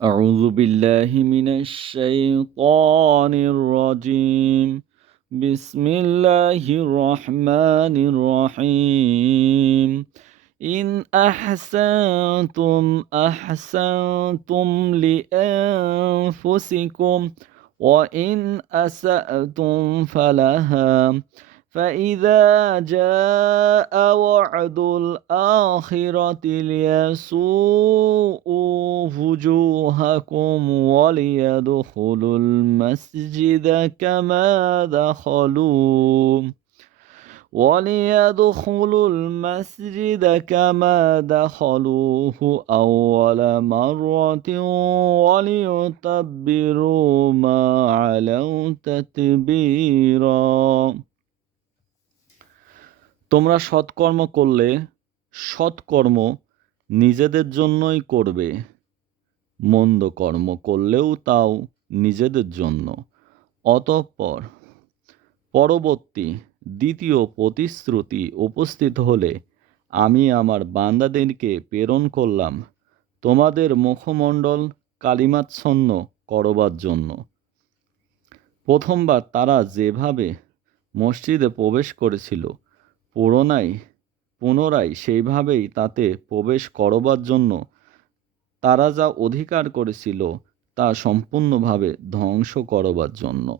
أعوذ بالله من الشيطان الرجيم. بسم الله الرحمن الرحيم. إن أحسنتم أحسنتم لأنفسكم وإن أسأتم فلها فإذا جاء وعد الآخرة ليسوءوا وجوهكم وليدخلوا المسجد كما دخلوه أول مرة وليتبروا ما علوا تتبيرا। তোমরা সৎকর্ম করলে সৎকর্ম নিজেদের জন্যই করবে, মন্দ কর্ম করলেও তাও নিজেদের জন্য। অতঃপর পরবর্তী দ্বিতীয় প্রতিশ্রুতি উপস্থিত হলে আমি আমার বান্দাদেরকে প্রেরণ করলাম তোমাদের মুখমণ্ডল কালিমাচ্ছন্ন করবার জন্য। প্রথমবার তারা যেভাবে মসজিদে প্রবেশ করেছিল পুনরায় সেইভাবেই তাতে প্রবেশ করবার জন্য তারা যা অধিকার করেছিল তা সম্পূর্ণভাবে ধ্বংস করবার জন্য।